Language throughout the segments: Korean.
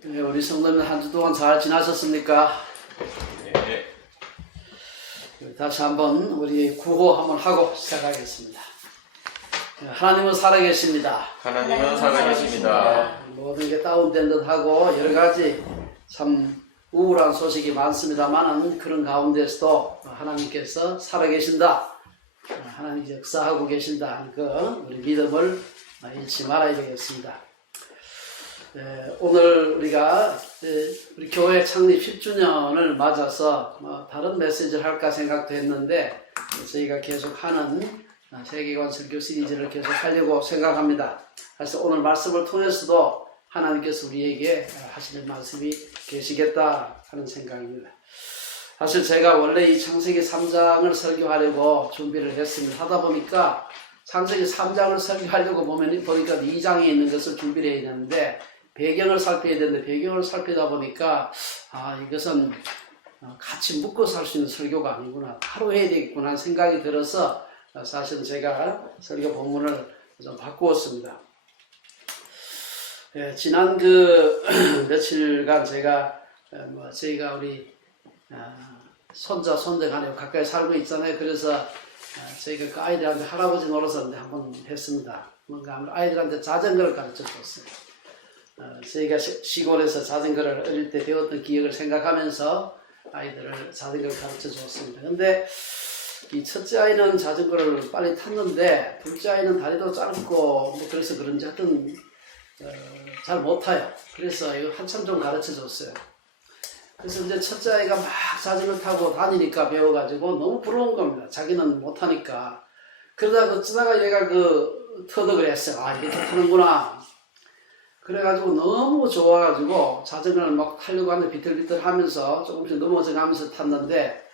네, 우리 성도님 한 주 동안 잘 지나셨습니까? 네. 다시 한번 우리 구호 한번 하고 시작하겠습니다. 하나님은 살아계십니다. 하나님은 살아계십니다. 모든 게 다운된 듯하고 여러 가지 참 우울한 소식이 많습니다만은 그런 가운데서도 하나님께서 살아계신다. 하나님 역사하고 계신다. 그 우리 믿음을 잃지 말아야 되겠습니다. 오늘 우리가 우리 교회 창립 10주년을 맞아서 다른 메시지를 할까 생각도 했는데 저희가 계속 하는 세계관 설교 시리즈를 계속 하려고 생각합니다. 그래서 오늘 말씀을 통해서도 하나님께서 우리에게 하시는 말씀이 계시겠다 하는 생각입니다. 사실 제가 원래 이 창세기 3장을 설교하려고 준비를 했습니다. 하다 보니까 창세기 3장을 설교하려고 보니까 2장에 있는 것을 준비를 해야 되는데 배경을 살펴야 되는데 배경을 살피다 보니까 이것은 같이 묶어서 할 수 있는 설교가 아니구나. 따로 해야 되겠구나 생각이 들어서 사실은 제가 설교 본문을 좀 바꾸었습니다. 지난 며칠간 저희가 우리 손자 간에 가까이 살고 있잖아요. 그래서 저희가 그 아이들한테 할아버지 노릇을 한번 했습니다. 뭔가 아이들한테 자전거를 가르쳐 줬어요. 저희가 시골에서 자전거를 어릴 때 배웠던 기억을 생각하면서 아이들을 자전거를 가르쳐 줬습니다. 근데 이 첫째 아이는 자전거를 빨리 탔는데 둘째 아이는 다리도 짧고 그래서 그런지 하여튼 잘 못 타요. 그래서 이거 한참 좀 가르쳐 줬어요. 그래서 이제 첫째 아이가 막 자전거 타고 다니니까 배워가지고 너무 부러운 겁니다. 자기는 못 타니까. 그러다가 어쩌다가 얘가 터득을 했어요. 이렇게 타는구나. 그래가지고 너무 좋아가지고 자전거를 막 타려고 하는데 비틀비틀 하면서 조금씩 넘어져 가면서 탔는데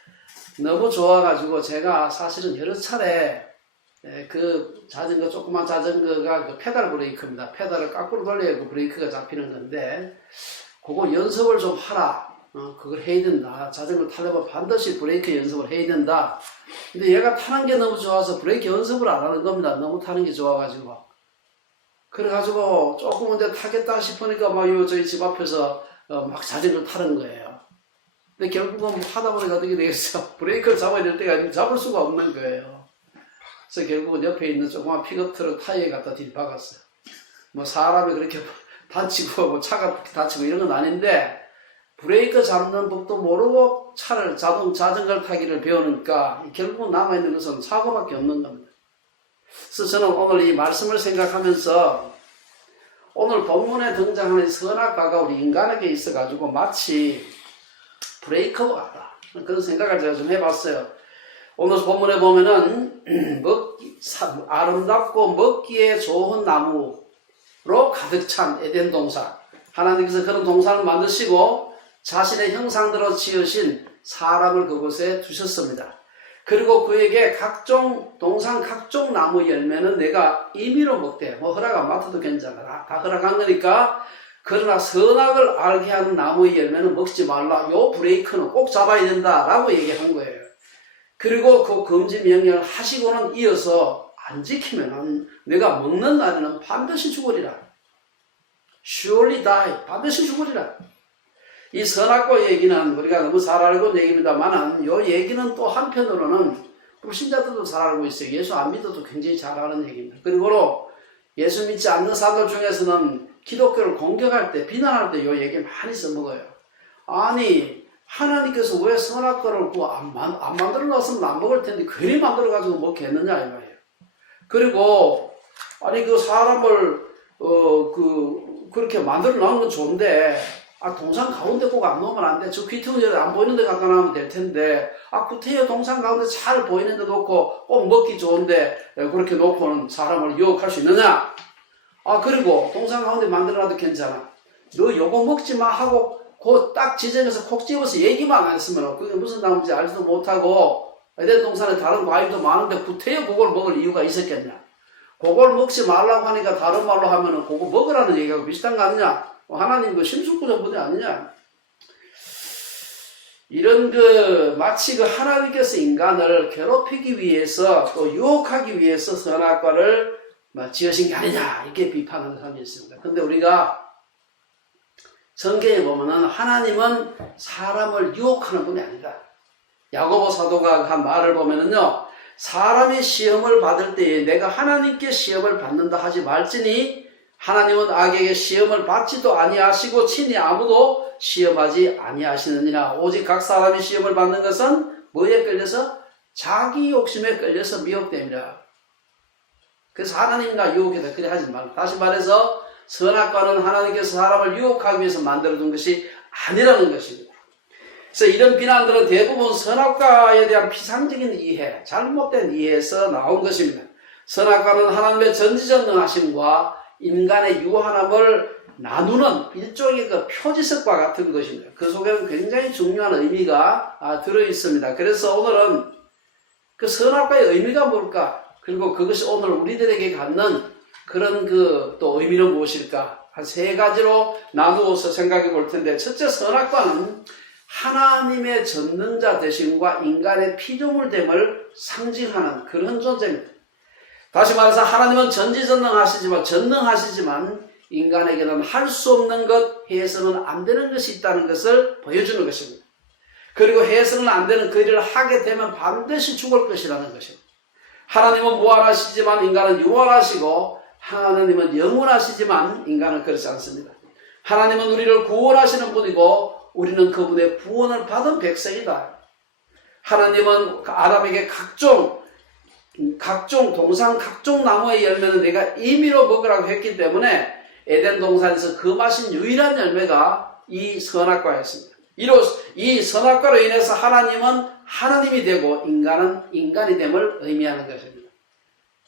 너무 좋아가지고 제가 사실은 여러 차례 그 자전거, 조그만 자전거가 그 페달 브레이크입니다. 페달을 거꾸로 돌려야 그 브레이크가 잡히는 건데 그거 연습을 좀 하라. 그걸 해야 된다. 자전거 타려면 반드시 브레이크 연습을 해야 된다. 근데 얘가 타는 게 너무 좋아서 브레이크 연습을 안 하는 겁니다. 너무 타는 게 좋아가지고. 그래가지고 조금 이제 타겠다 싶으니까 저희 집 앞에서 막 자전거 타는 거예요. 근데 결국은 하다 보니까 어떻게 되겠어? 브레이크를 잡아야 될 때가 아니면 잡을 수가 없는 거예요. 그래서 결국은 옆에 있는 조그만 픽업 트럭 타이어에 갖다 들이박았어요. 사람이 그렇게 다치고 차가 다치고 이런 건 아닌데 브레이크 잡는 법도 모르고 자전거를 타기를 배우니까 결국은 남아있는 것은 사고밖에 없는 겁니다. 그래서 저는 오늘 이 말씀을 생각하면서 오늘 본문에 등장하는 선악과가 우리 인간에게 있어가지고 마치 브레이크와 같다. 그런 생각을 제가 좀 해봤어요. 오늘 본문에 보면은 아름답고 먹기에 좋은 나무로 가득 찬 에덴 동산. 하나님께서 그런 동산을 만드시고 자신의 형상대로 지으신 사람을 그곳에 두셨습니다. 그리고 그에게 동산 각종 나무 열매는 내가 임의로 먹되 허락 안 맡아도 괜찮아. 다 허락한 거니까. 그러나 선악을 알게 하는 나무의 열매는 먹지 말라. 요 브레이크는 꼭 잡아야 된다 라고 얘기한 거예요. 그리고 그 금지 명령을 하시고는 이어서 안 지키면 내가 먹는 날에는 반드시 죽으리라. Surely die. 반드시 죽으리라. 이 선악과 얘기는 우리가 너무 잘 알고 있는 얘기입니다만 이 얘기는 또 한편으로는 불신자들도 잘 알고 있어요. 예수 안 믿어도 굉장히 잘 아는 얘기입니다. 그리고 예수 믿지 않는 사람들 중에서는 기독교를 공격할 때, 비난할 때 이 얘기 많이 써먹어요. 아니 하나님께서 왜 선악과를 안 만들어 놨으면 안 먹을 텐데 괜히 만들어가지고 먹겠느냐 이 말이에요. 그리고 아니 그 사람을 그렇게 만들어 놓은 건 좋은데 동산 가운데 꼭 안 놓으면 안 돼. 저 귀퉁이에 안 보이는 데 갖다 놔면 될 텐데 구태여 동산 가운데 잘 보이는 데 놓고 꼭 먹기 좋은데 그렇게 놓고는 사람을 유혹할 수 있느냐? 그리고 동산 가운데 만들어놔도 괜찮아. 너 요거 먹지 마 하고 그 딱 지정해서 콕 집어서 얘기만 안 했으면 그게 무슨 나무인지 알지도 못하고 에덴 동산에 다른 과일도 많은데 구태여 그걸 먹을 이유가 있었겠냐? 그걸 먹지 말라고 하니까 다른 말로 하면은 그거 먹으라는 얘기하고 비슷한 거 아니냐? 하나님 심술구전 분이 아니냐? 이런 마치 하나님께서 인간을 괴롭히기 위해서 또 유혹하기 위해서 선악과를 지으신 게 아니냐 이렇게 비판하는 사람이 있습니다. 근데 우리가 성경에 보면은 하나님은 사람을 유혹하는 분이 아니다. 야고보 사도가 한 말을 보면은요, 사람이 시험을 받을 때에 내가 하나님께 시험을 받는다 하지 말지니 하나님은 악에게 시험을 받지도 아니하시고 친히 아무도 시험하지 아니하시느니라. 오직 각 사람이 시험을 받는 것은 뭐에 끌려서? 자기 욕심에 끌려서 미혹됩니다. 그래서 하나님과 유혹해서 그래 하지 말라. 다시 말해서 선악과는 하나님께서 사람을 유혹하기 위해서 만들어둔 것이 아니라는 것입니다. 그래서 이런 비난들은 대부분 선악과에 대한 피상적인 이해, 잘못된 이해에서 나온 것입니다. 선악과는 하나님의 전지전능하심과 인간의 유한함을 나누는 일종의 그 표지석과 같은 것입니다. 그 속에는 굉장히 중요한 의미가 들어있습니다. 그래서 오늘은 그 선악과의 의미가 뭘까? 그리고 그것이 오늘 우리들에게 갖는 그런 또 의미는 무엇일까? 한 세 가지로 나누어서 생각해 볼 텐데, 첫째, 선악과는 하나님의 전능자 되심과 인간의 피조물됨을 상징하는 그런 존재입니다. 다시 말해서 하나님은 전능하시지만 인간에게는 할 수 없는 것, 해서는 안 되는 것이 있다는 것을 보여주는 것입니다. 그리고 해서는 안 되는 그 일을 하게 되면 반드시 죽을 것이라는 것입니다. 하나님은 무한하시지만 인간은 유한하시고, 하나님은 영원하시지만 인간은 그렇지 않습니다. 하나님은 우리를 구원하시는 분이고 우리는 그분의 구원을 받은 백성이다. 하나님은 아담에게 각종 동산, 각종 나무의 열매는 내가 임의로 먹으라고 했기 때문에 에덴 동산에서 그 마신 유일한 열매가 이 선악과였습니다. 이 선악과로 인해서 하나님은 하나님이 되고 인간은 인간이 됨을 의미하는 것입니다.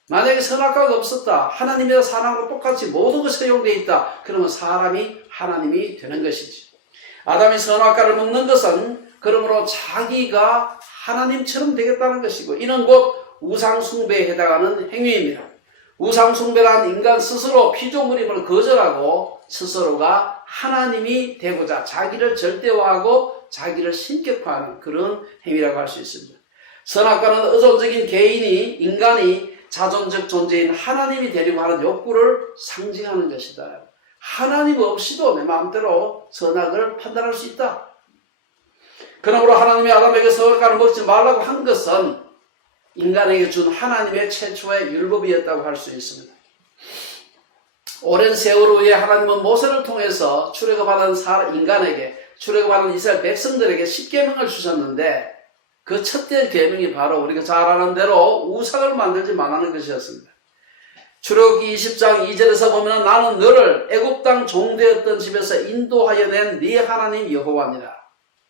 만약에 선악과가 없었다, 하나님이나 사람과 똑같이 모든 것이 허용되어 있다, 그러면 사람이 하나님이 되는 것이지. 아담이 선악과를 먹는 것은 그러므로 자기가 하나님처럼 되겠다는 것이고, 이는 곧 우상숭배에 해당하는 행위입니다. 우상숭배란 인간 스스로 피조물임을 거절하고 스스로가 하나님이 되고자 자기를 절대화하고 자기를 신격화하는 그런 행위라고 할 수 있습니다. 선악과는 의존적인 인간이 자존적 존재인 하나님이 되려고 하는 욕구를 상징하는 것이다. 하나님 없이도 내 마음대로 선악을 판단할 수 있다. 그러므로 하나님이 아담에게 선악과를 먹지 말라고 한 것은 인간에게 준 하나님의 최초의 율법이었다고 할 수 있습니다. 오랜 세월 후에 하나님은 모세를 통해서 출애굽하는 출애굽하는 이스라엘 백성들에게 10계명을 주셨는데, 그 첫째 계명이 바로 우리가 잘 아는 대로 우상을 만들지 말라는 것이었습니다. 출애굽기 20장 2절에서 보면 나는 너를 애굽 땅 종되었던 집에서 인도하여 낸 네 하나님 여호와니라.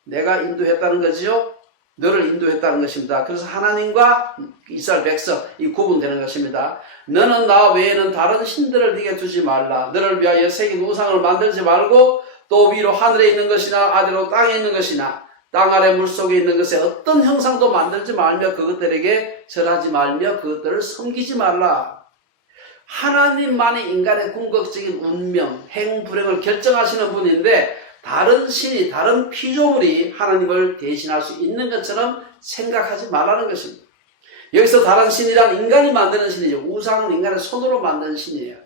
내가 인도했다는 거지요. 너를 인도했다는 것입니다. 그래서 하나님과 이스라엘 백성 이 구분되는 것입니다. 너는 나 외에는 다른 신들을 네게 두지 말라. 너를 위하여 새긴 우상을 만들지 말고 또 위로 하늘에 있는 것이나 아래로 땅에 있는 것이나 땅 아래 물속에 있는 것에 어떤 형상도 만들지 말며 그것들에게 절하지 말며 그것들을 섬기지 말라. 하나님만이 인간의 궁극적인 운명, 행불행을 결정하시는 분인데, 다른 신이, 다른 피조물이 하나님을 대신할 수 있는 것처럼 생각하지 말라는 것입니다. 여기서 다른 신이란 인간이 만드는 신이죠. 우상은 인간의 손으로 만든 신이에요.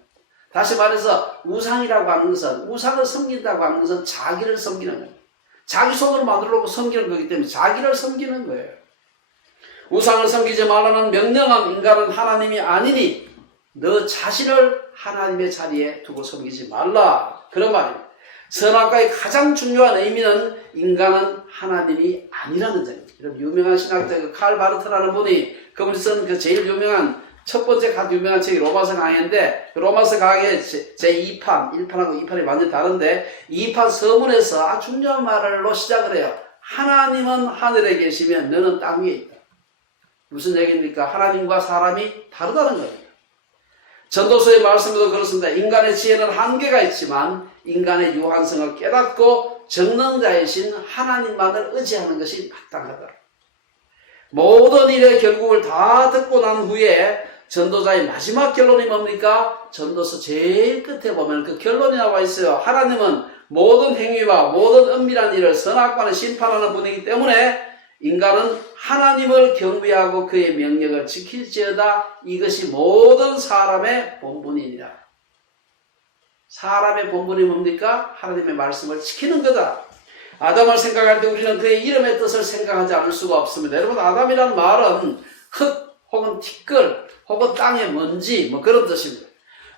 다시 말해서 우상이라고 하는 것은, 우상을 섬긴다고 하는 것은 자기를 섬기는 거예요. 자기 손으로 만들려고 섬기는 거기 때문에 자기를 섬기는 거예요. 우상을 섬기지 말라는 명령한 인간은 하나님이 아니니 너 자신을 하나님의 자리에 두고 섬기지 말라. 그런 말입니다. 선악과의 가장 중요한 의미는 인간은 하나님이 아니라는 점입니다. 유명한 신학자 칼 바르트라는 분이 그분이 쓴 그 제일 유명한 첫 번째 가장 유명한 책이 로마서 강해인데, 로마서 강해 제2판, 1판하고 2판이 완전히 다른데 2판 서문에서 아주 중요한 말로 시작을 해요. 하나님은 하늘에 계시면 너는 땅 위에 있다. 무슨 얘기입니까? 하나님과 사람이 다르다는 겁니다. 전도서의 말씀에도 그렇습니다. 인간의 지혜는 한계가 있지만 인간의 유한성을 깨닫고 전능자이신 하나님만을 의지하는 것이 마땅하다. 모든 일의 결국을 다 듣고 난 후에 전도자의 마지막 결론이 뭡니까? 전도서 제일 끝에 보면 그 결론이 나와 있어요. 하나님은 모든 행위와 모든 은밀한 일을 선악과는 심판하는 분이기 때문에 인간은 하나님을 경배하고 그의 명령을 지킬지어다. 이것이 모든 사람의 본분이니라. 사람의 본분이 뭡니까? 하나님의 말씀을 지키는 거다. 아담을 생각할 때 우리는 그의 이름의 뜻을 생각하지 않을 수가 없습니다. 여러분, 아담이라는 말은 흙 혹은 티끌 혹은 땅의 먼지 뭐 그런 뜻입니다.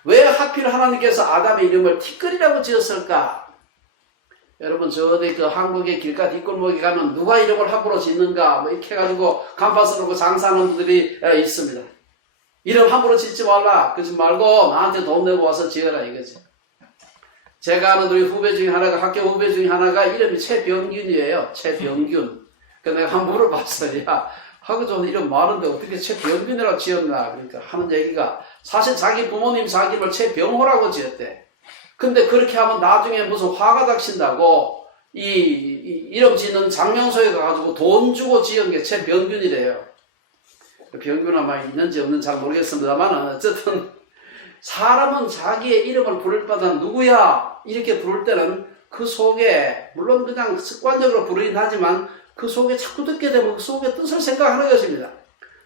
왜 하필 하나님께서 아담의 이름을 티끌이라고 지었을까? 여러분, 저 어디 그 한국의 길가 뒷골목에 가면 누가 이름을 함부로 짓는가 뭐 이렇게 해가지고 간판 써놓고 장사하는 분들이 있습니다. 이름 함부로 짓지 말라. 그러지 말고 나한테 돈 내고 와서 지어라 이거지. 제가 아는 우리 후배 중에 하나가, 학교 후배 중에 하나가 이름이 최병균이에요. 최병균. 그래서 내가 한번 물어봤어요. 야, 하고 좋은 이름 많은데 어떻게 최병균이라고 지었나? 그러니까 하는 얘기가, 사실 자기 부모님 자기를 최병호라고 지었대. 근데 그렇게 하면 나중에 무슨 화가 닥친다고 이름 짓는 장명소에 가가지고 돈 주고 지은 게 최병균이래요. 병균 아마 있는지 없는지 잘 모르겠습니다만, 어쨌든 사람은 자기의 이름을 부를 바다 누구야? 이렇게 부를 때는 그 속에, 물론 그냥 습관적으로 부르긴 하지만 그 속에 자꾸 듣게 되면 그 속에 뜻을 생각하는 것입니다.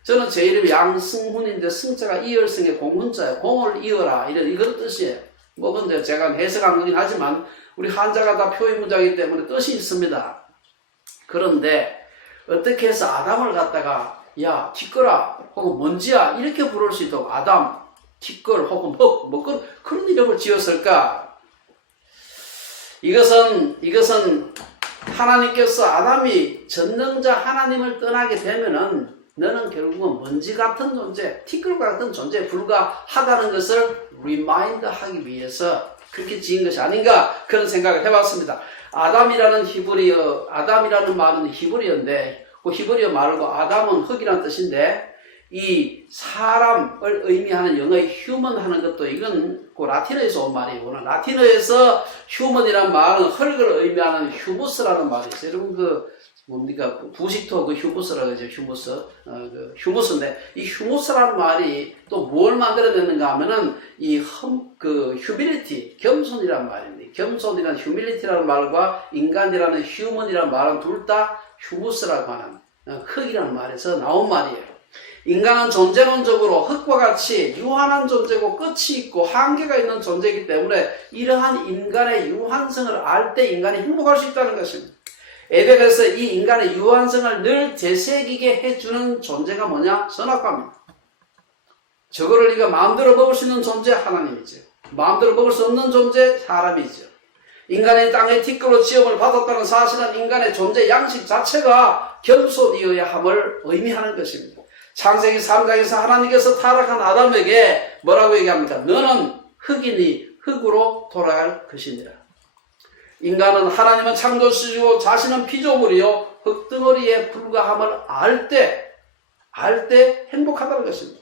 저는 제 이름이 양승훈인데 승자가 이열승의 공훈자예요. 공을 이어라, 이런 뜻이에요. 뭐 근데 제가 해석한 거긴 하지만 우리 한자가 다 표현 문자이기 때문에 뜻이 있습니다. 그런데 어떻게 해서 아담을 갖다가 야, 티끌아, 혹은 먼지야, 이렇게 부를 수 있도록 아담, 티끌, 혹은 뭐 그런 이름을 지었을까? 이것은 하나님께서 아담이 전능자 하나님을 떠나게 되면은 너는 결국은 먼지 같은 존재, 티끌 같은 존재에 불과하다는 것을 리마인드 하기 위해서 그렇게 지은 것이 아닌가, 그런 생각을 해봤습니다. 아담이라는 말은 히브리어인데, 그 히브리어 말고 아담은 흙이라는 뜻인데, 이 사람을 의미하는 영어의 human 하는 것도 이건 그 라틴어에서 온 말이구나. 라틴어에서 human이라는 말은 흙을 의미하는 humus라는 말이 있어요. 여러분 뭡니까? 부식토 humus라고 하죠. humus인데 이 humus라는 말이 또 뭘 만들어냈는가 하면은 humility, 겸손이라는 말입니다. 겸손이라는 humility라는 말과 인간이라는 human이라는 말은 둘 다 humus라고 하는 흙이라는 말에서 나온 말이에요. 인간은 존재론적으로 흙과 같이 유한한 존재고 끝이 있고 한계가 있는 존재이기 때문에 이러한 인간의 유한성을 알 때 인간이 행복할 수 있다는 것입니다. 에덴에서 이 인간의 유한성을 늘 되새기게 해주는 존재가 뭐냐? 선악과입니다. 저거를 네가 마음대로 먹을 수 있는 존재 하나님이죠. 마음대로 먹을 수 없는 존재 사람이죠. 인간의 땅에 티끌로 지음을 받았다는 사실은 인간의 존재 양식 자체가 겸손이어야 함을 의미하는 것입니다. 창세기 3장에서 하나님께서 타락한 아담에게 뭐라고 얘기합니까? 너는 흙이니 흙으로 돌아갈 것이니라. 인간은 하나님은 창조주시고 자신은 피조물이요 흙덩어리에 불과함을 알 때 행복하다는 것입니다.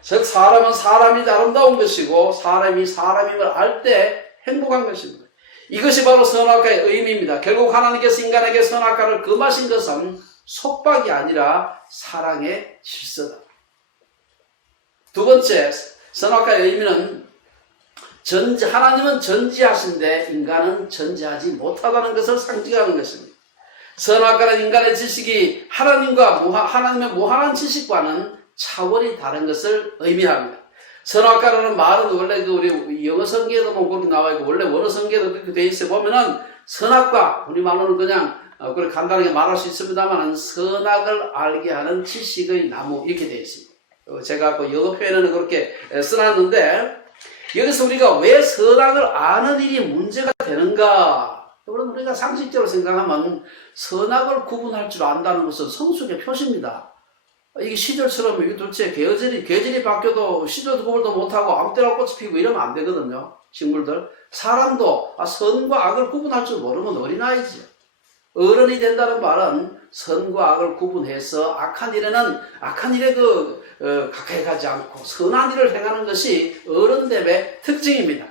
즉 사람은 사람이 아름다운 것이고 사람이 사람임을 알 때 행복한 것입니다. 이것이 바로 선악과의 의미입니다. 결국 하나님께서 인간에게 선악과를 금하신 것은 속박이 아니라 사랑의 질서다. 두 번째, 선악과의 의미는 하나님은 전지하신데 인간은 전지하지 못하다는 것을 상징하는 것입니다. 선악과는 인간의 지식이 하나님의 무한한 지식과는 차원이 다른 것을 의미합니다. 선악과라는 말은 원래 우리 영어 성경에도 그렇게 나와 있고 원래 원어 성경에도 그렇게 되어 있어 보면은 선악과, 우리말로는 그냥 그걸 간단하게 말할 수 있습니다만 선악을 알게 하는 지식의 나무 이렇게 되어 있습니다. 제가 그 영어 표현에는 그렇게 써놨는데 여기서 우리가 왜 선악을 아는 일이 문제가 되는가? 우리가 상식적으로 생각하면 선악을 구분할 줄 안다는 것은 성숙의 표시입니다. 이게 시절처럼 이게 도대체 계절이 바뀌어도 시절도 구분도 못하고 아무 때나 꽃이 피고 이러면 안 되거든요. 식물들. 사람도 선과 악을 구분할 줄 모르면 어린아이지요. 어른이 된다는 말은 선과 악을 구분해서 악한 일에 가까이 가지 않고 선한 일을 행하는 것이 어른됨의 특징입니다.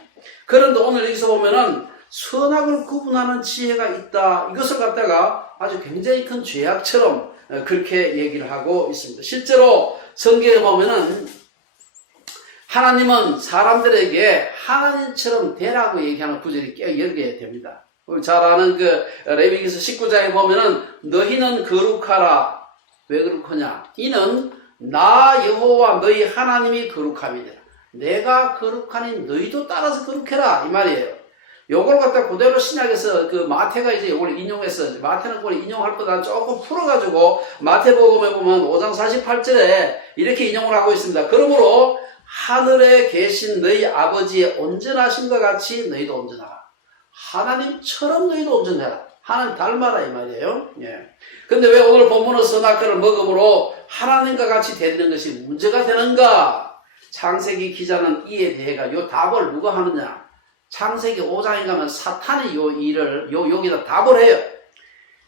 그런데 오늘 여기서 보면은 선악을 구분하는 지혜가 있다. 이것을 갖다가 아주 굉장히 큰 죄악처럼 그렇게 얘기를 하고 있습니다. 실제로 성경에 보면은 하나님은 사람들에게 하나님처럼 되라고 얘기하는 구절이 꽤 여러 개 됩니다. 우리 잘 아는 레위기서 19장에 보면은 너희는 거룩하라. 왜 거룩하냐? 이는 나 여호와 너희 하나님이 거룩함이니라. 내가 거룩하니 너희도 따라서 거룩해라 이 말이에요. 요걸 갖다 그대로 신약에서 그 마태가 이제 이걸 인용해서 마태는 그걸 인용할 보다 조금 풀어가지고 마태복음에 보면 5장 48절에 이렇게 인용을 하고 있습니다. 그러므로 하늘에 계신 너희 아버지의 온전하심과 같이 너희도 온전하라. 하나님처럼 너희도 온전해라. 하나님 닮아라 이 말이에요. 예. 근데 왜 오늘 본문의 선악과를 먹음으로 하나님과 같이 되는 것이 문제가 되는가? 창세기 기자는 이에 대해가 요 답을 누가 하느냐? 창세기 5장에 가면 사탄이 요 일을 여기다 답을 해요.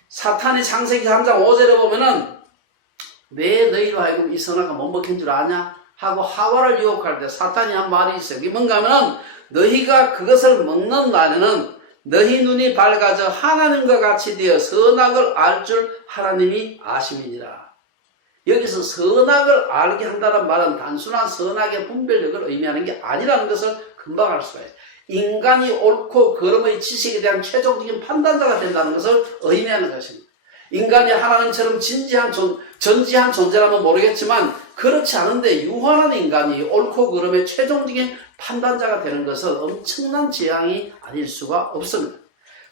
사탄이 창세기 3장 5절에 보면은 내 너희로 하여금 이 선악과 못 먹힌 줄 아냐? 하고 하와를 유혹할 때 사탄이 한 말이 있어요. 그게 뭔가 하면은 너희가 그것을 먹는 날에는 너희 눈이 밝아져 하나님과 같이 되어 선악을 알 줄 하나님이 아심이니라. 여기서 선악을 알게 한다는 말은 단순한 선악의 분별력을 의미하는 게 아니라는 것을 금방 알 수가 있어요. 인간이 옳고 그름의 지식에 대한 최종적인 판단자가 된다는 것을 의미하는 것입니다. 인간이 하나님처럼 전지한 존재라면 모르겠지만 그렇지 않은데 유한한 인간이 옳고 그름의 최종적인 판단자가 되는 것은 엄청난 재앙이 아닐 수가 없습니다.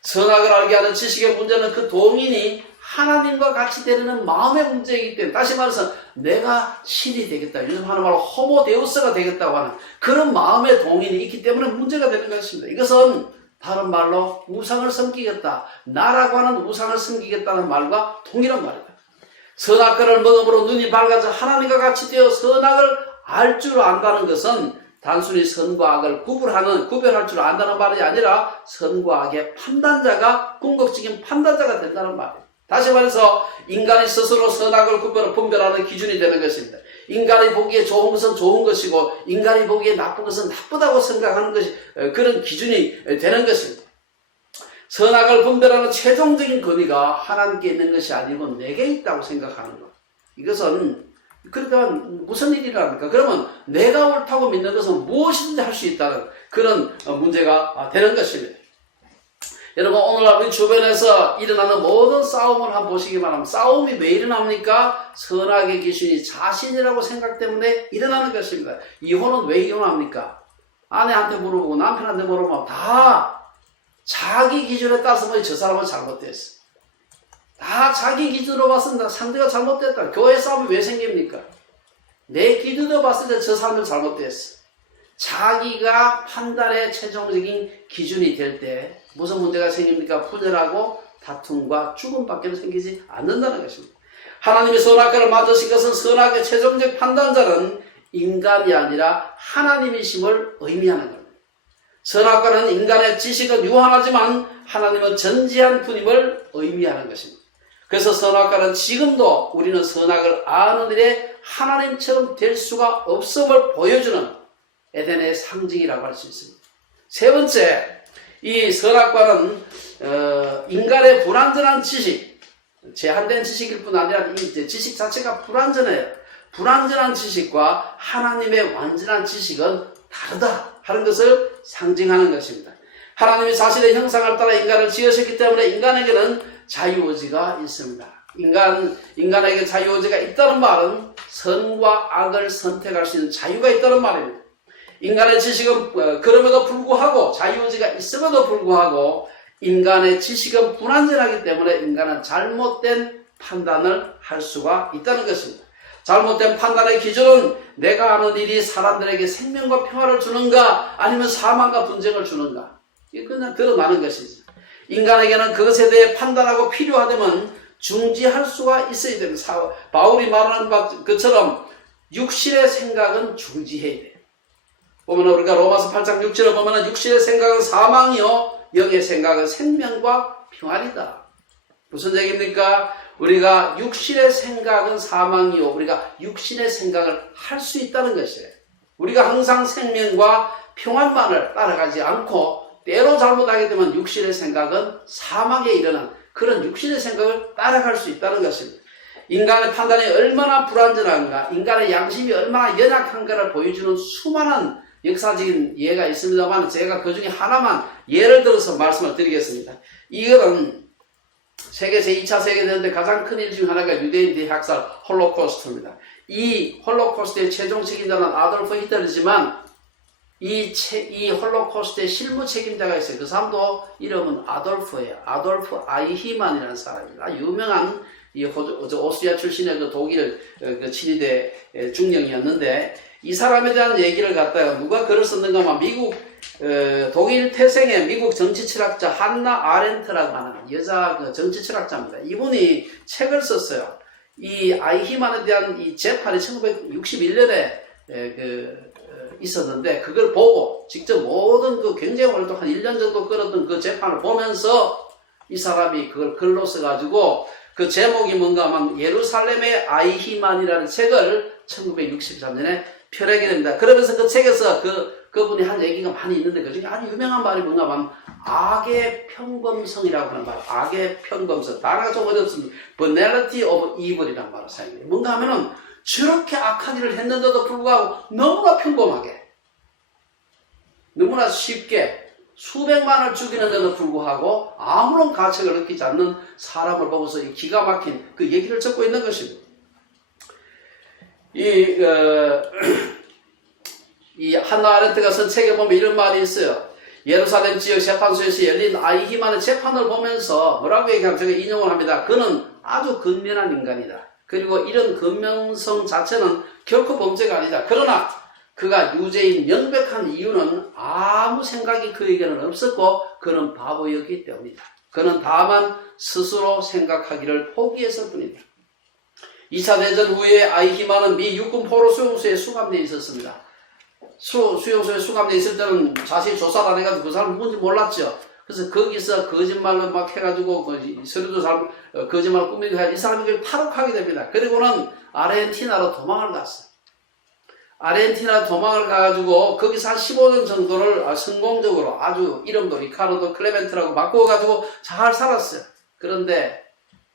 선악을 알게 하는 지식의 문제는 그 동인이 하나님과 같이 되려는 마음의 문제이기 때문에 다시 말해서 내가 신이 되겠다. 요즘 하는 말로 호모데우스가 되겠다고 하는 그런 마음의 동인이 있기 때문에 문제가 되는 것입니다. 이것은 다른 말로 우상을 섬기겠다. 나라고 하는 우상을 섬기겠다는 말과 동일한 말이다. 선악과를 먹음으로 눈이 밝아져 하나님과 같이 되어 선악을 알 줄 안다는 것은 단순히 선과 악을 구별할 줄 안다는 말이 아니라 선과 악의 판단자가 궁극적인 판단자가 된다는 말이에요. 다시 말해서 인간이 스스로 선악을 분별하는 기준이 되는 것입니다. 인간이 보기에 좋은 것은 좋은 것이고 인간이 보기에 나쁜 것은 나쁘다고 생각하는 것이 그런 기준이 되는 것입니다. 선악을 분별하는 최종적인 권위가 하나님께 있는 것이 아니고 내게 있다고 생각하는 것. 이것은 그러니까 무슨 일이랍니까? 그러면 내가 옳다고 믿는 것은 무엇이든지 할 수 있다는 그런 문제가 되는 것입니다. 여러분 오늘날 우리 주변에서 일어나는 모든 싸움을 한번 보시기만 하면 싸움이 왜 일어납니까? 선악의 기준이 자신이라고 생각 때문에 일어나는 것입니다. 이혼은 왜 이혼합니까? 아내한테 물어보고 남편한테 물어보면 다 자기 기준에 따라서 뭐 저 사람은 잘못됐어. 다 자기 기준으로 봤을 때 상대가 잘못됐다. 교회 싸움이 왜 생깁니까? 내 기준으로 봤을 때 저 사람은 잘못됐어. 자기가 판단의 최종적인 기준이 될 때 무슨 문제가 생깁니까? 분열하고 다툼과 죽음밖에 생기지 않는다는 것입니다. 하나님이 선악과를 만드신 것은 선악의 최종적 판단자는 인간이 아니라 하나님이심을 의미하는 겁니다. 선악과는 인간의 지식은 유한하지만 하나님은 전지한 분임을 의미하는 것입니다. 그래서 선악과는 지금도 우리는 선악을 아는 일에 하나님처럼 될 수가 없음을 보여주는 에덴의 상징이라고 할 수 있습니다. 세 번째, 이 선악과는 인간의 불완전한 지식, 제한된 지식일 뿐 아니라 이 지식 자체가 불완전해요. 불완전한 지식과 하나님의 완전한 지식은 다르다 하는 것을 상징하는 것입니다. 하나님이 자신의 형상을 따라 인간을 지으셨기 때문에 인간에게는 자유의지가 있습니다. 인간에게 자유의지가 있다는 말은 선과 악을 선택할 수 있는 자유가 있다는 말입니다. 인간의 지식은 그럼에도 불구하고 자유의지가 있음에도 불구하고 인간의 지식은 불완전하기 때문에 인간은 잘못된 판단을 할 수가 있다는 것입니다. 잘못된 판단의 기준은 내가 하는 일이 사람들에게 생명과 평화를 주는가 아니면 사망과 분쟁을 주는가 이게 그냥 드러나는 것이죠. 인간에게는 그것에 대해 판단하고 필요하다면 중지할 수가 있어야 됩니다. 바울이 말하는 것처럼 육신의 생각은 중지해야 돼요. 보면 우리가 로마서 8장 6절을 보면 육신의 생각은 사망이요 영의 생각은 생명과 평안이다. 무슨 얘기입니까? 우리가 육신의 생각은 사망이요 우리가 육신의 생각을 할 수 있다는 것이에요. 우리가 항상 생명과 평안만을 따라가지 않고 때로 잘못하게 되면 육신의 생각은 사망에 이르는 그런 육신의 생각을 따라갈 수 있다는 것입니다. 인간의 판단이 얼마나 불완전한가, 인간의 양심이 얼마나 연약한가를 보여주는 수많은 역사적인 예가 있습니다만 제가 그 중에 하나만 예를 들어서 말씀을 드리겠습니다. 이거는 세계 제2차 세계대전 가장 큰 일 중 하나가 유대인 대학살 홀로코스트입니다. 이 홀로코스트의 최종 책임자는 아돌프 히틀러지만 이 홀로코스트의 실무 책임자가 있어요. 그 사람도 이름은 아돌프예요. 아돌프 아이히만이라는 사람입니다. 유명한 오스트리아 출신의 그 독일 그 친위대 중령이었는데 이 사람에 대한 얘기를 갖다가 누가 글을 썼는가 하면 미국 독일 태생의 미국 정치 철학자 한나 아렌트라고 하는 여자 그 정치 철학자입니다. 이분이 책을 썼어요. 이 아이히만에 대한 이 재판이 1961년에 있었는데 그걸 보고 직접 모든 그 굉장히 오랫동안 한 1년 정도 끌었던 그 재판을 보면서 이 사람이 그걸 글로 써가지고 그 제목이 뭔가 하면 예루살렘의 아이히만이라는 책을 1963년에 펴내게 됩니다. 그러면서 그 책에서 그분이 한 얘기가 많이 있는데 그 중에 아주 유명한 말이 뭔가 하면 악의 평범성이라고 하는 말, 악의 평범성. 단어가 좀 어렵습니다. Banality of evil이라는 말을 사용해요. 뭔가 하면은 저렇게 악한 일을 했는데도 불구하고 너무나 평범하게, 너무나 쉽게 수백만을 죽이는데도 불구하고 아무런 가책을 느끼지 않는 사람을 보고서 이 기가 막힌 그 얘기를 적고 있는 것입니다. 이 한나 아렌트가 쓴 책에 보면 이런 말이 있어요. 예루살렘 지역 재판소에서 열린 아이히만의 재판을 보면서 뭐라고 얘기하면 제가 인용을 합니다. 그는 아주 근면한 인간이다. 그리고 이런 근면성 자체는 결코 범죄가 아니다. 그러나 그가 유죄인 명백한 이유는 아무 생각이 그에게는 없었고 그는 바보였기 때문이다. 그는 다만 스스로 생각하기를 포기했을 뿐이다. 2차 대전 후에 아이히만은 미 육군 포로 수용소에 수감되어 있었습니다. 수용소에 수감되어 있을 때는 자세히 조사를 안 해가지고 그 사람 누군지 몰랐죠. 그래서 거기서 거짓말을 막 해가지고 서류도 거짓말을 꾸미고 해야 이 사람이 그걸 탈옥하게 됩니다. 그리고는 아르헨티나로 도망을 갔어요. 아르헨티나 도망을 가가지고 거기서 한 15년 정도를 성공적으로 아주 이름도 리카르도 클레멘트라고 바꾸어가지고 잘 살았어요. 그런데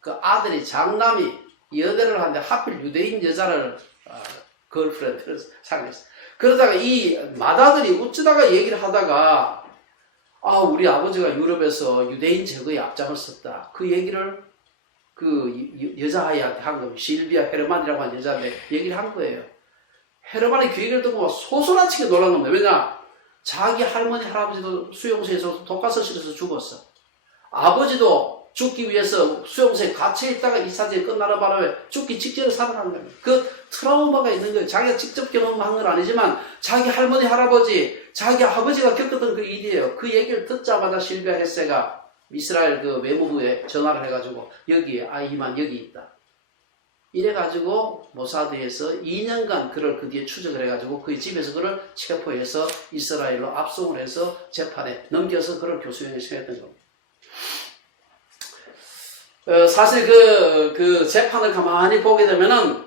그 아들이 장남이 연애를 하는데 하필 유대인 여자를 걸프렌드를 사귀었어요. 그러다가 이 맏아들이 어쩌다가 얘기를 하다가 우리 아버지가 유럽에서 유대인 제거에 앞장을 섰다. 그 얘기를 그 여자아이한테 한 겁니다. 실비아 헤르만이라고 하는 여자한테 얘기를 한 거예요. 헤르만의 그 얘기를 듣고 소스라치게 놀란 겁니다. 왜냐? 자기 할머니, 할아버지도 수용소에서 독가스실에서 죽었어. 아버지도 죽기 위해서 수용소에 갇혀 있다가 이 사진이 끝나는 바람에 죽기 직전에 살아난 겁니다. 그 트라우마가 있는 거예요. 자기가 직접 경험한 건 아니지만 자기 할머니, 할아버지, 자기 아버지가 겪었던 그 일이에요. 그 얘기를 듣자마자 실비아 헤세가 이스라엘 그 외무부에 전화를 해가지고 여기에 아이히만 여기 있다. 이래가지고 모사드에서 2년간 그를 그 뒤에 추적을 해가지고 그의 집에서 그를 체포해서 이스라엘로 압송을 해서 재판에 넘겨서 그를 교수형에 처했던 겁니다. 사실 그 재판을 가만히 보게 되면은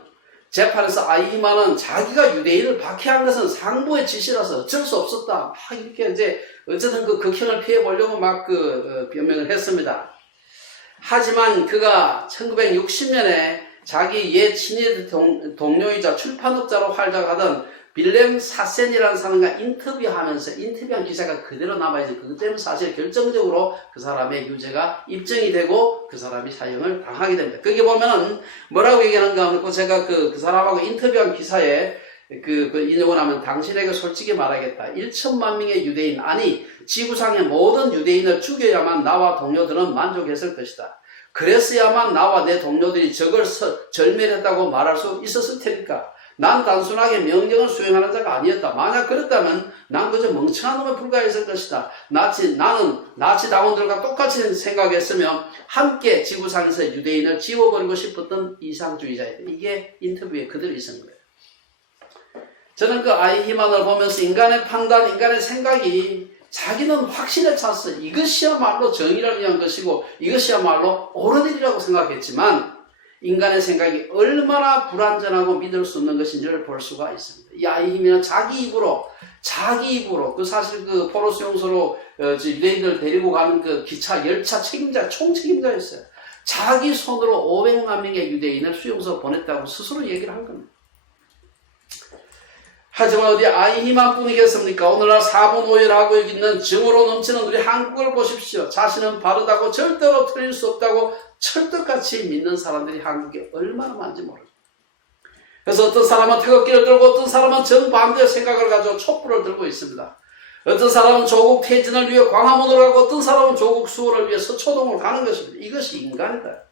재판에서 아이히만은 자기가 유대인을 박해한 것은 상부의 지시라서 어쩔 수 없었다. 막 이렇게 이제 어쨌든 그 극형을 피해 보려고 막 변명을 했습니다. 하지만 그가 1960년에 자기 옛 친위 동료이자 출판업자로 활약하던 빌렘 사센이라는 사람과 인터뷰한 기사가 그대로 남아있어요. 그것 때문에 사실 결정적으로 그 사람의 유죄가 입증이 되고 그 사람이 사형을 당하게 됩니다. 거기 보면은 뭐라고 얘기하는가 하면 제가 그 사람하고 인터뷰한 기사에 인용을 하면 당신에게 솔직히 말하겠다. 1천만 명의 유대인, 아니 지구상의 모든 유대인을 죽여야만 나와 동료들은 만족했을 것이다. 그랬어야만 나와 내 동료들이 적을 절멸했다고 말할 수 있었을 테니까. 난 단순하게 명령을 수행하는 자가 아니었다. 만약 그랬다면 난 그저 멍청한 놈에 불과했을 것이다. 나는 나치 당원들과 똑같이 생각했으며 함께 지구상에서 유대인을 지워버리고 싶었던 이상주의자였다. 이게 인터뷰에 그대로 있은 거예요. 저는 그 아이히만을 보면서 인간의 판단, 인간의 생각이 자기는 확신에 찼어. 이것이야말로 정의를 위한 것이고 이것이야말로 옳은 일이라고 생각했지만 인간의 생각이 얼마나 불완전하고 믿을 수 없는 것인지를 볼 수가 있습니다. 이 아이히만은 자기 입으로 그 사실 그 포로 수용소로 유대인들 데리고 가는 그 기차 열차 총책임자였어요. 자기 손으로 500만 명의 유대인을 수용소로 보냈다고 스스로 얘기를 한 겁니다. 하지만 어디 아이히만 뿐이겠습니까? 오늘날 사분오열하고 있는 증오로 넘치는 우리 한국을 보십시오. 자신은 바르다고 절대로 틀릴 수 없다고 철떡같이 믿는 사람들이 한국에 얼마나 많은지 모릅니다. 그래서 어떤 사람은 태극기를 들고 어떤 사람은 정반대의 생각을 가지고 촛불을 들고 있습니다. 어떤 사람은 조국 퇴진을 위해 광화문으로 가고 어떤 사람은 조국 수호를 위해 서초동으로 가는 것입니다. 이것이 인간이다.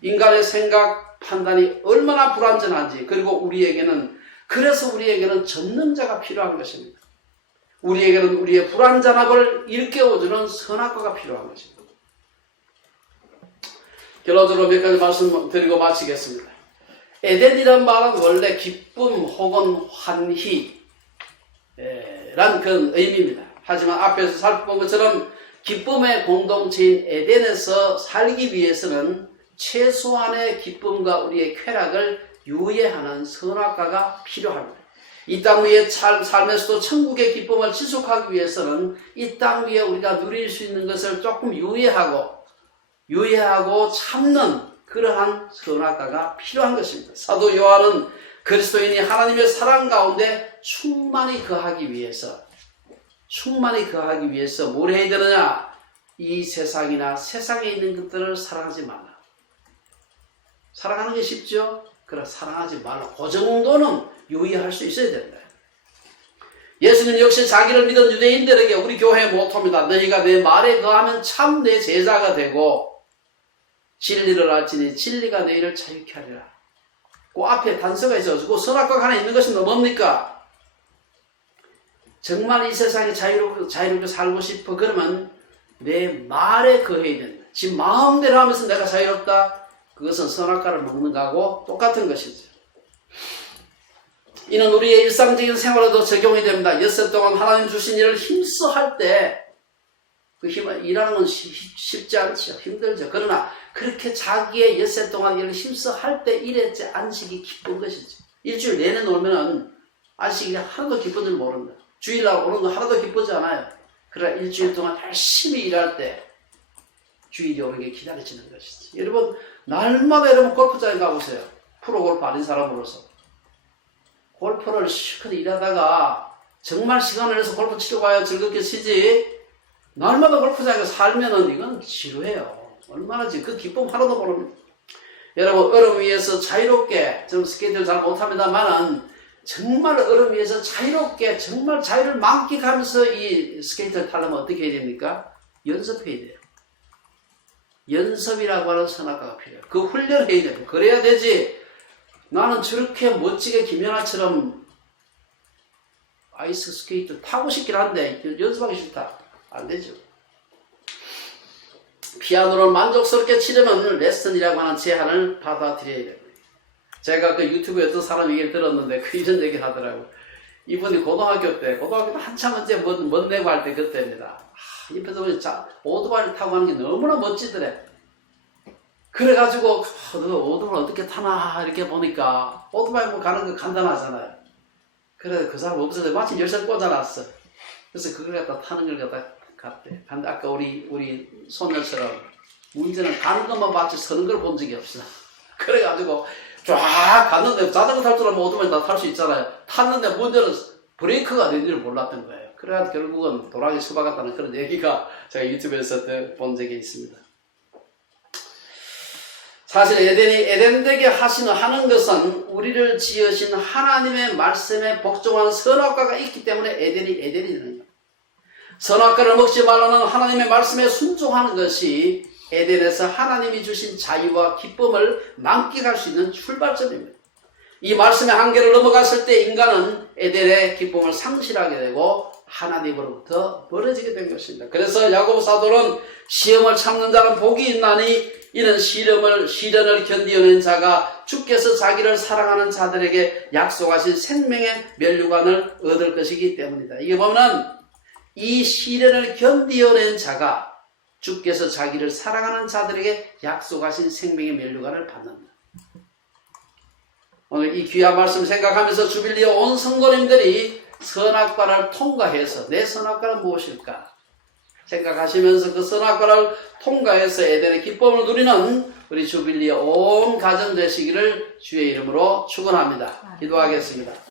인간의 생각, 판단이 얼마나 불완전한지, 그리고 그래서 우리에게는 전능자가 필요한 것입니다. 우리에게는 우리의 불완전함을 일깨워주는 선악과가 필요한 것입니다. 결론적으로 몇 가지 말씀드리고 마치겠습니다. 에덴이란 말은 원래 기쁨 혹은 환희 란 그런 의미입니다. 하지만 앞에서 살펴본 것처럼 기쁨의 공동체인 에덴에서 살기 위해서는 최소한의 기쁨과 우리의 쾌락을 유예하는 선악과가 필요합니다. 이 땅 위의 삶에서도 천국의 기쁨을 지속하기 위해서는 이 땅 위에 우리가 누릴 수 있는 것을 조금 유예하고 참는 그러한 선악과가 필요한 것입니다. 사도 요한은 그리스도인이 하나님의 사랑 가운데 충만히 거하기 위해서 뭘 해야 되느냐? 이 세상이나 세상에 있는 것들을 사랑하지 말라. 사랑하는 게 쉽죠? 그러나 사랑하지 말라. 그 정도는 유의할 수 있어야 된다. 예수님 역시 자기를 믿은 유대인들에게 우리 교회 모토입니다. 너희가 내 말에 거하면 참 내 제자가 되고 진리를 알지니 진리가 너희를 자유케 하리라. 그 앞에 단서가 있어서 그 선악과가 하나 있는 것이 뭡니까? 정말 이 세상에 자유롭게 살고 싶어. 그러면 내 말에 거해야 된다. 지금 마음대로 하면서 내가 자유롭다. 그것은 선악과를 먹는 거하고 똑같은 것이죠. 이는 우리의 일상적인 생활에도 적용이 됩니다. 엿새 동안 하나님 주신 일을 힘써 할 때 그 일하는 건 쉽지 않죠. 힘들죠. 그러나 그렇게 자기의 엿새 동안 일을 힘써 할 때 일했지 안식이 기쁜 것이죠. 일주일 내내 놀면은 안식이 하나도 기쁜 줄 모른다. 주일날 오는 거 하나도 기쁘지 않아요. 그러나 일주일 동안 열심히 일할 때 주일이 오는 게 기다려지는 것이죠. 여러분 날마다 여러분 골프장에 가보세요. 프로골프 아닌 사람으로서 골프를 실컷 일하다가 정말 시간을 내서 골프 치러 가야 즐겁게 치지, 날마다 골프장에 살면은 이건 지루해요. 얼마나 그 기쁨 하나도 모릅니다. 여러분 얼음 위에서 자유롭게, 저는 스케이트를 잘 못합니다만은 정말 얼음 위에서 자유롭게 정말 자유를 만끽하면서 이 스케이트를 타려면 어떻게 해야 됩니까? 연습해야 돼요. 연습이라고 하는 선악과가 필요해요. 그 훈련을 해야 돼요. 그래야 되지. 나는 저렇게 멋지게 김연아처럼 아이스 스케이트 타고 싶긴 한데 연습하기 싫다. 안 되죠. 피아노를 만족스럽게 치려면 레슨이라고 하는 제한을 받아들여야 됩니다. 제가 그 유튜브에 어떤 사람 얘기를 들었는데 이런 얘기를 하더라고요. 이분이 고등학교 때 한참 언제 멋 내고 할 때 그때입니다. 옆에서 오토바이를 타고 하는 게 너무나 멋지더래. 그래가지고 너 오토바이 어떻게 타나 이렇게 보니까 오토바이 뭐 가는 거 간단하잖아요. 그래서 그 사람 없어서 마침 열쇠를 꽂아놨어. 그래서 그걸 갖다 타는 걸 갖다 갔대. 근데 아까 우리 소녀처럼 문제는 가는 것만 봤지 서는 걸 본 적이 없어. 그래가지고 쫙 갔는데 자전거 탈 줄 알면 오토바이 다 탈 수 있잖아요. 탔는데 문제는 브레이크가 된 줄 몰랐던 거예요. 그래가지고 결국은 도랑이 처박았다는 그런 얘기가 제가 유튜브에서 본 적이 있습니다. 사실 에덴되게 하는 것은 우리를 지으신 하나님의 말씀에 복종하는 선악과가 있기 때문에 에덴이 되는 거예요. 선악과를 먹지 말라는 하나님의 말씀에 순종하는 것이 에덴에서 하나님이 주신 자유와 기쁨을 만끽할 수 있는 출발점입니다. 이 말씀의 한계를 넘어갔을 때 인간은 에덴의 기쁨을 상실하게 되고 하나님으로부터 멀어지게 된 것입니다. 그래서 야고보 사도는 시험을 참는 자는 복이 있나니 이는 시련을 견디어낸 자가 주께서 자기를 사랑하는 자들에게 약속하신 생명의 면류관을 얻을 것이기 때문이다. 이게 보면 이 시련을 견디어낸 자가 주께서 자기를 사랑하는 자들에게 약속하신 생명의 면류관을 받는다. 오늘 이 귀한 말씀 생각하면서 주빌리에 온 성도님들이 선악과를 통과해서 내 선악과는 무엇일까 생각하시면서 그 선악과를 통과해서 에덴의 기쁨을 누리는 우리 주빌리에 온 가정 되시기를 주의 이름으로 축원합니다. 기도하겠습니다.